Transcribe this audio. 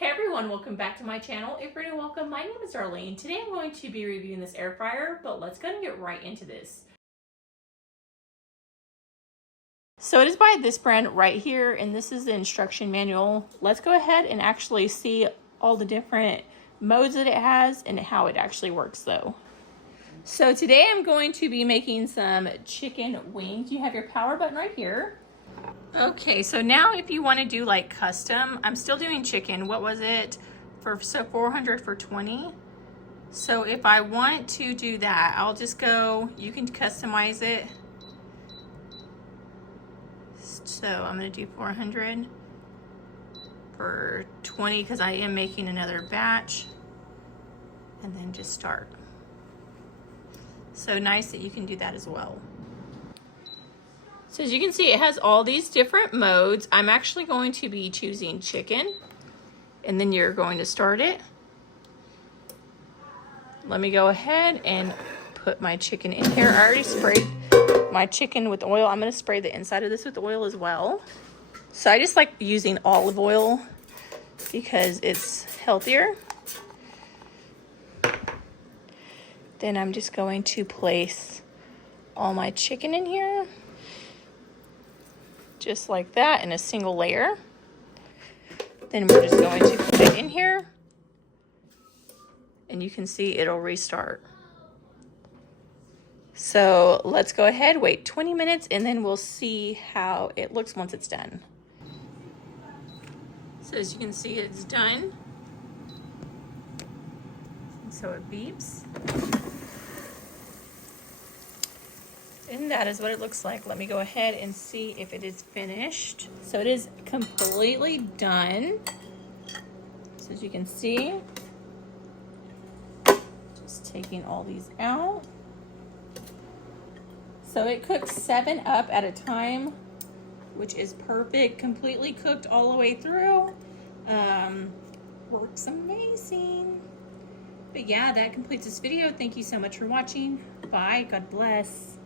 Hey everyone, welcome back to my channel. If you're new, welcome. My name is Darlene. Today I'm going to be reviewing this air fryer, but let's go and get right into this. So it is by this brand right here, and this is the instruction manual. Let's go ahead and actually see all the different modes that it has and how it actually works though. So today I'm going to be making some chicken wings. You have your power button right here. Okay, so now if you want to do like custom, I'm still doing chicken. What was it for? So 400 for 20. So if I want to do that, I'll just go, you can customize it. So I'm going to do 400 for 20 because I am making another batch, and then just start. So nice that you can do that as well. So as you can see, it has all these different modes. I'm actually going to be choosing chicken, and then you're going to start it. Let me go ahead and put my chicken in here. I already sprayed my chicken with oil. I'm going to spray the inside of this with oil as well. So I just like using olive oil because it's healthier. Then I'm just going to place all my chicken in here. Just like that in a single layer. Then we're just going to put it in here, and you can see it'll restart. So let's go ahead, wait 20 minutes, and then we'll see how it looks once it's done. So as you can see, it's done. So it beeps. And that is what it looks like. Let me go ahead and see if it is finished. So it is completely done. So as you can see, just taking all these out. So it cooks 7 up at a time, which is perfect. Completely cooked all the way through. Works amazing. But yeah, that completes this video. Thank you so much for watching. Bye. God bless.